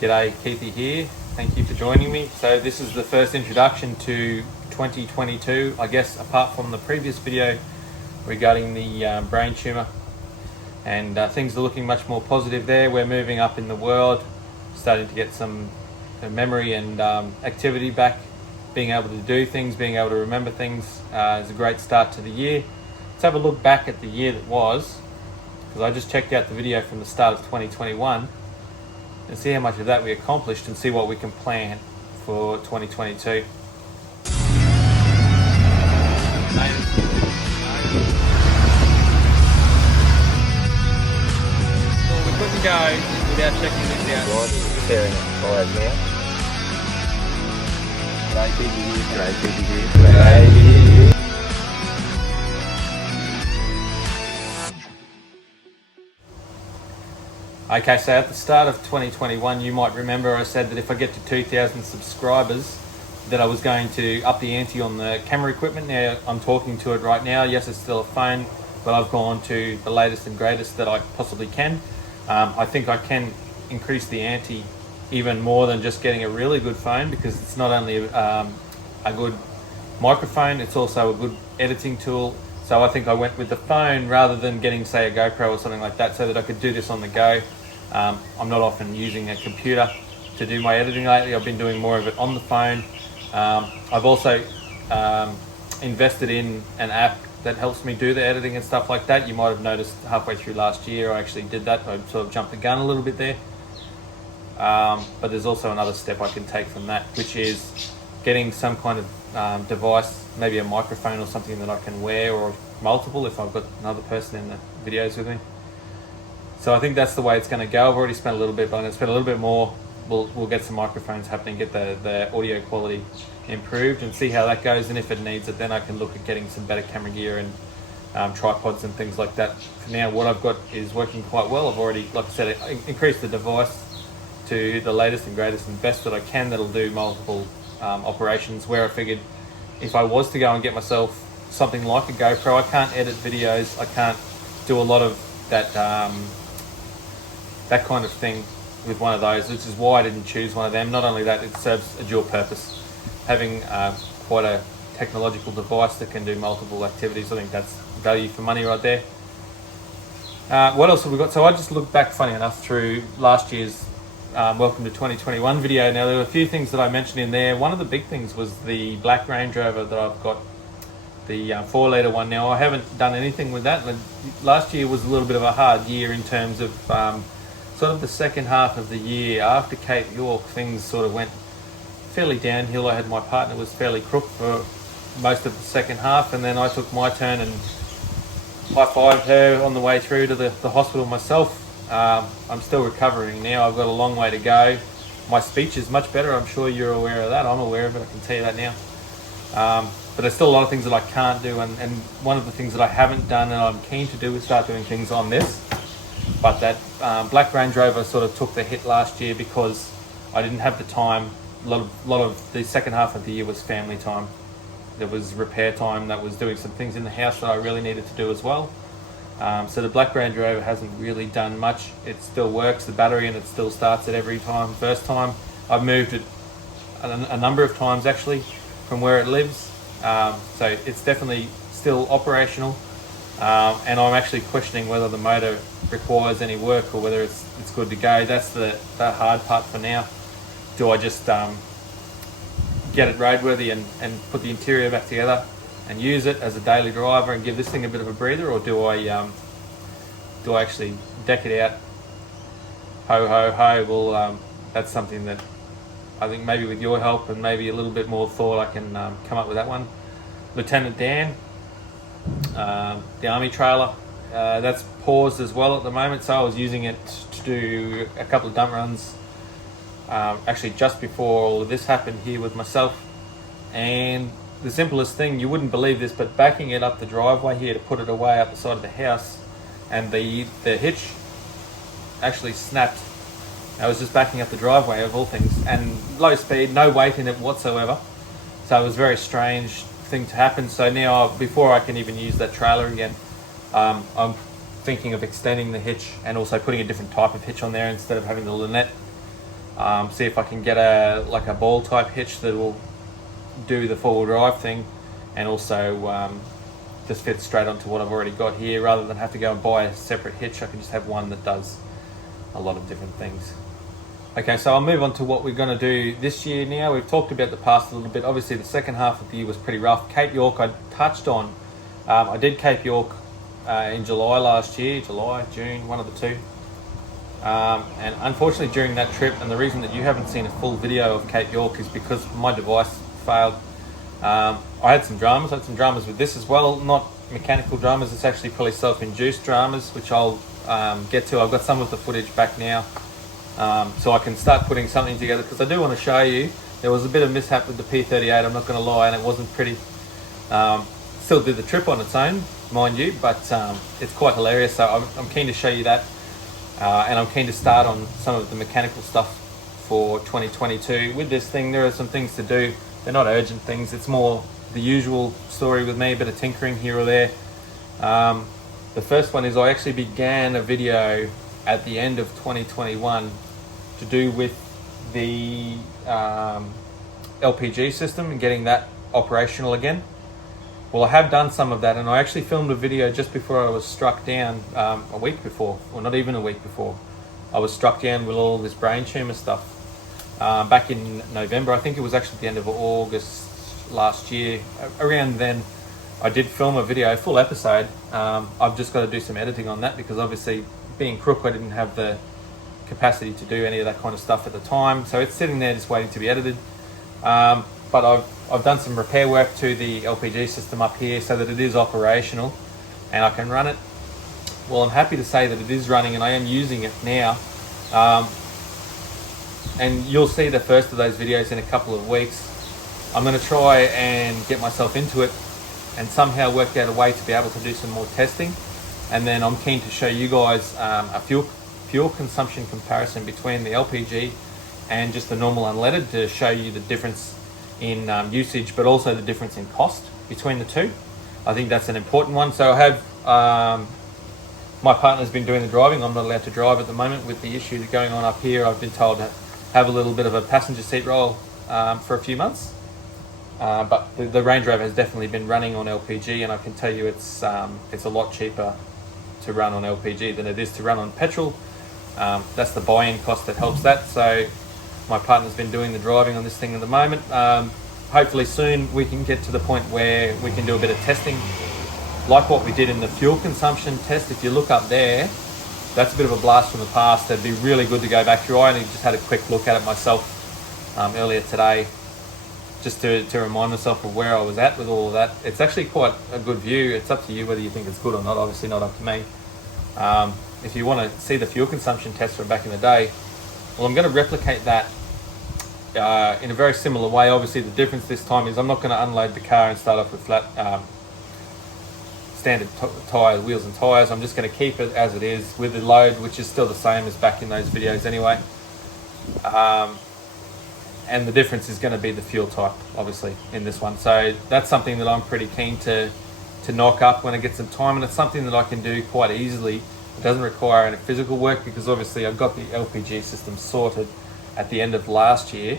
G'day, Keithy here. Thank you for joining me. So this is the first introduction to 2022, I guess, apart from the previous video regarding the brain tumour. And things are looking much more positive there. We're moving up in the world, starting to get some memory and activity back, being able to do things, being able to remember things is a great start to the year. Let's have a look back at the year that was, because I just checked out the video from the start of 2021 and see how much of that we accomplished and see what we can plan for 2022. Well, we couldn't go without checking this out. Right, preparing it fires now. G'day, Keithy here. G'day, Keithy here. G'day, Keithy here. Okay, so at the start of 2021, you might remember I said that if I get to 2,000 subscribers, that I was going to up the ante on the camera equipment. Now I'm talking to it right now. Yes, it's still a phone, but I've gone to the latest and greatest that I possibly can. I think I can increase the ante even more than just getting a really good phone, because it's not only a good microphone, it's also a good editing tool. So I think I went with the phone rather than getting, say, a GoPro or something like that, so that I could do this on the go. I'm not often using a computer to do my editing lately. I've been doing more of it on the phone. I've also invested in an app that helps me do the editing and stuff like that. You might have noticed halfway through last year I actually did that. I sort of jumped the gun a little bit there. But there's also another step I can take from that, which is getting some kind of device, maybe a microphone or something that I can wear, or multiple if I've got another person in the videos with me. So I think that's the way it's going to go. I've already spent a little bit, but I'm going to spend a little bit more. We'll get some microphones happening, get the audio quality improved, and see how that goes. And if it needs it, then I can look at getting some better camera gear and tripods and things like that. For now, what I've got is working quite well. I've already, like I said, increased the device to the latest and greatest and best that I can. That'll do multiple operations, where I figured if I was to go and get myself something like a GoPro, I can't edit videos, I can't do a lot of that kind of thing with one of those, which is why I didn't choose one of them. Not only that, it serves a dual purpose. Having quite a technological device that can do multiple activities, I think that's value for money right there. What else have we got? So I just looked back, funny enough, through last year's Welcome to 2021 video. Now, there were a few things that I mentioned in there. One of the big things was the black Range Rover that I've got, the 4-litre one. Now, I haven't done anything with that. Last year was a little bit of a hard year in terms of sort of the second half of the year. After Cape York, things sort of went fairly downhill. I had my partner was fairly crook for most of the second half, and then I took my turn and high-fived her on the way through to the hospital myself. I'm still recovering now. I've got a long way to go. My speech is much better. I'm sure you're aware of that. I'm aware of it. I can tell you that now. But there's still a lot of things that I can't do, and one of the things that I haven't done and I'm keen to do is start doing things on this. But that black Range Rover sort of took the hit last year because I didn't have the time. A lot of the second half of the year was family time. There was repair time. That was doing some things in the house that I really needed to do as well. So the black Range Rover hasn't really done much. It still works, the battery, and it still starts it every time. First time, I've moved it a number of times actually from where it lives. So it's definitely still operational. And I'm actually questioning whether the motor requires any work or whether it's good to go. That's the hard part for now. Do I just get it roadworthy and put the interior back together and use it as a daily driver and give this thing a bit of a breather, or do I actually deck it out? Ho ho ho! Well, that's something that I think maybe with your help and maybe a little bit more thought, I can come up with that one. Lieutenant Dan, the army trailer, that's paused as well at the moment. So I was using it to do a couple of dump runs, actually just before all of this happened here with myself. And the simplest thing, you wouldn't believe this, but backing it up the driveway here to put it away up the side of the house, and the hitch actually snapped. I was just backing up the driveway of all things, and low speed, no weight in it whatsoever. So it was a very strange thing to happen. So now, before I can even use that trailer again, I'm thinking of extending the hitch and also putting a different type of hitch on there instead of having the Lynette See if I can get a ball type hitch that will do the four-wheel drive thing, and also just fit straight onto what I've already got here. Rather than have to go and buy a separate hitch, I can just have one that does a lot of different things. Okay, so I'll move on to what we're going to do this year now. We've talked about the past a little bit. Obviously, the second half of the year was pretty rough. Cape York, I touched on. I did Cape York in July last year, June, one of the two. And unfortunately, during that trip, and the reason that you haven't seen a full video of Cape York is because my device failed. I had some dramas. With this as well. Not mechanical dramas. It's actually probably self-induced dramas, which I'll get to. I've got some of the footage back now. So I can start putting something together, because I do want to show you. There was a bit of mishap with the P38, I'm not going to lie, and it wasn't pretty. Still did the trip on its own, mind you, but it's quite hilarious, so I'm keen to show you that. And I'm keen to start on some of the mechanical stuff for 2022. With this thing, there are some things to do. They're not urgent things, it's more the usual story with me, a bit of tinkering here or there. The first one is I actually began a video at the end of 2021 to do with the LPG system and getting that operational again. Well, I have done some of that, and I actually filmed a video just before I was struck down, a week before, or not even a week before. I was struck down with all this brain tumour stuff back in November. I think it was actually the end of August last year. Around then, I did film a video, full episode. I've just got to do some editing on that, because obviously, being crook, I didn't have the capacity to do any of that kind of stuff at the time, so it's sitting there just waiting to be edited. But I've done some repair work to the LPG system up here so that it is operational and I can run it. Well, I'm happy to say that it is running and I am using it now. And you'll see the first of those videos in a couple of weeks. I'm going to try and get myself into it and somehow work out a way to be able to do some more testing. And then I'm keen to show you guys a fuel consumption comparison between the LPG and just the normal unleaded, to show you the difference in usage, but also the difference in cost between the two. I think that's an important one. So I have my partner's been doing the driving. I'm not allowed to drive at the moment with the issue going on up here. I've been told to have a little bit of a passenger seat role for a few months. But the Range Rover has definitely been running on LPG, and I can tell you it's a lot cheaper to run on LPG than it is to run on petrol. That's the buy-in cost that helps that. So my partner's been doing the driving on this thing at the moment. Hopefully soon we can get to the point where we can do a bit of testing, like what we did in the fuel consumption test. If you look up there, that's a bit of a blast from the past. It'd be really good to go back through. I only just had a quick look at it myself earlier today, just to remind myself of where I was at with all of that. It's actually quite a good view. It's up to you whether you think it's good or not, obviously not up to me. If you want to see the fuel consumption test from back in the day, well, I'm going to replicate that in a very similar way. Obviously the difference this time is I'm not going to unload the car and start off with flat standard tyre wheels and tyres. I'm just going to keep it as it is with the load, which is still the same as back in those videos anyway. And the difference is going to be the fuel type, obviously, in this one. So that's something that I'm pretty keen to knock up when I get some time, and it's something that I can do quite easily. It doesn't require any physical work, because obviously I've got the LPG system sorted at the end of last year,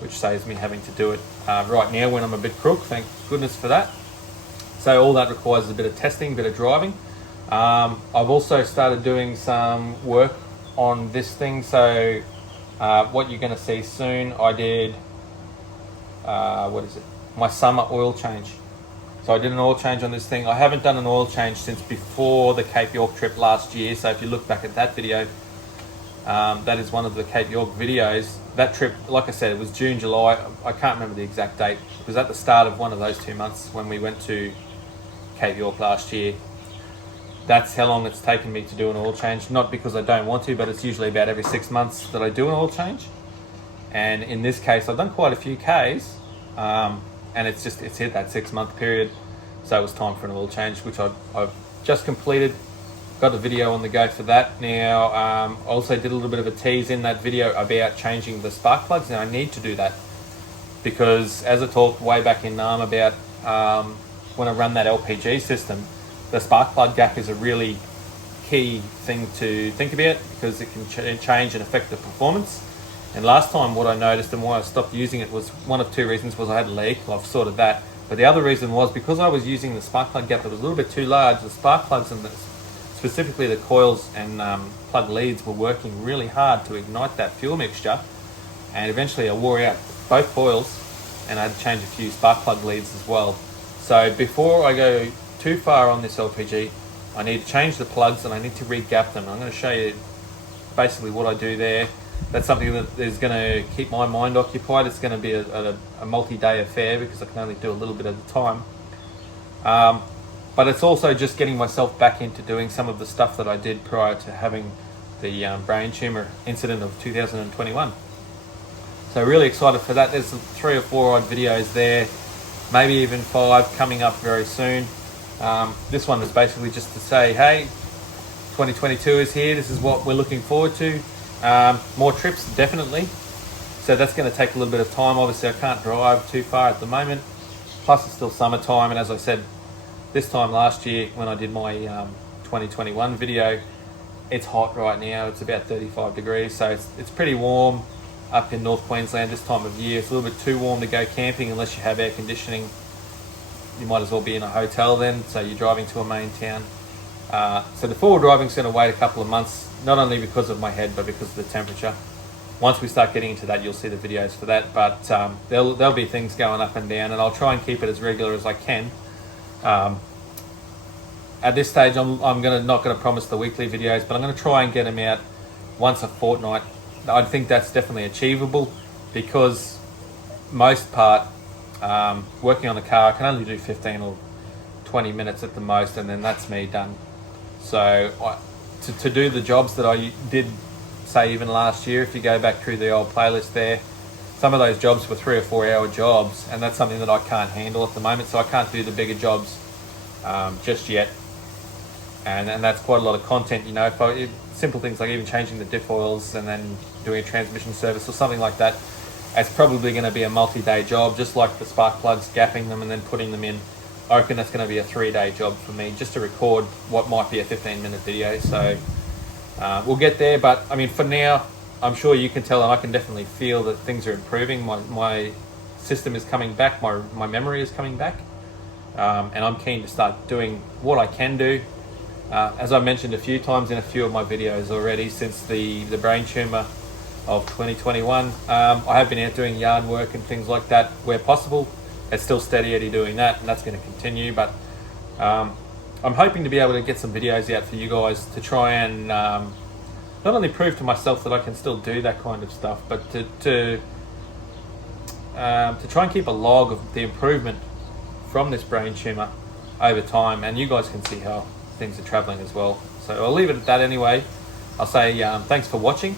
which saves me having to do it right now when I'm a bit crook. Thank goodness for that. So all that requires is a bit of testing, a bit of driving. I've also started doing some work on this thing. So what you're going to see soon, I did, my summer oil change. So I did an oil change on this thing. I haven't done an oil change since before the Cape York trip last year. So if you look back at that video, that is one of the Cape York videos. That trip, like I said, it was June, July. I can't remember the exact date. It was at the start of one of those 2 months when we went to Cape York last year. That's how long it's taken me to do an oil change. Not because I don't want to, but it's usually about every 6 months that I do an oil change. And in this case, I've done quite a few Ks, and it's hit that 6 month period. So it was time for an oil change, which I've just completed. Got a video on the go for that. Now, I also did a little bit of a tease in that video about changing the spark plugs. Now I need to do that because, as I talked way back in NAM about when I run that LPG system, the spark plug gap is a really key thing to think about, because it can change and affect the performance. And last time what I noticed and why I stopped using it was one of two reasons. Was I had a leak, I've sorted that. But the other reason was because I was using the spark plug gap that was a little bit too large. The spark plugs and specifically the coils and plug leads were working really hard to ignite that fuel mixture. And eventually I wore out both coils and I had to change a few spark plug leads as well. So before I go too far on this LPG, I need to change the plugs and I need to re-gap them. I'm going to show you basically what I do there. That's something that is going to keep my mind occupied. It's going to be a multi-day affair because I can only do a little bit at a time. But it's also just getting myself back into doing some of the stuff that I did prior to having the brain tumour incident of 2021. So really excited for that. There's 3 or 4 odd videos there, maybe even 5 coming up very soon. This one is basically just to say, hey, 2022 is here. This is what we're looking forward to. More trips, definitely. So that's going to take a little bit of time. Obviously, I can't drive too far at the moment. Plus, it's still summertime. And as I said, this time last year when I did my 2021 video, it's hot right now. It's about 35 degrees. So it's pretty warm up in North Queensland this time of year. It's a little bit too warm to go camping unless you have air conditioning. You might as well be in a hotel then. So you're driving to a main town. So the forward driving's going to wait a couple of months, not only because of my head, but because of the temperature. Once we start getting into that, you'll see the videos for that. But there'll be things going up and down, and I'll try and keep it as regular as I can. At this stage, I'm not going to promise the weekly videos, but I'm going to try and get them out once a fortnight. I think that's definitely achievable because most part, working on the car, I can only do 15 or 20 minutes at the most, and then that's me done. So to do the jobs that I did, say even last year, if you go back through the old playlist there, some of those jobs were 3 or 4 hour jobs, and that's something that I can't handle at the moment, so I can't do the bigger jobs just yet. And that's quite a lot of content, you know. Simple things like even changing the diff oils and then doing a transmission service or something like that, it's probably going to be a multi-day job, just like the spark plugs, gapping them and then putting them in. I reckon that's going to be a 3-day job for me just to record what might be a 15-minute video. So we'll get there, but I mean, for now, I'm sure you can tell and I can definitely feel that things are improving. My system is coming back, my memory is coming back, and I'm keen to start doing what I can do. As I mentioned a few times in a few of my videos already since the brain tumour of 2021, I have been out doing yard work and things like that where possible. It's still steady Eddie doing that, and that's going to continue. But I'm hoping to be able to get some videos out for you guys to try and not only prove to myself that I can still do that kind of stuff, but to try and keep a log of the improvement from this brain tumour over time, and you guys can see how things are travelling as well. So I'll leave it at that anyway. I'll say thanks for watching.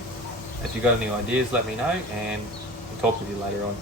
If you've got any ideas, let me know, and I'll talk with you later on.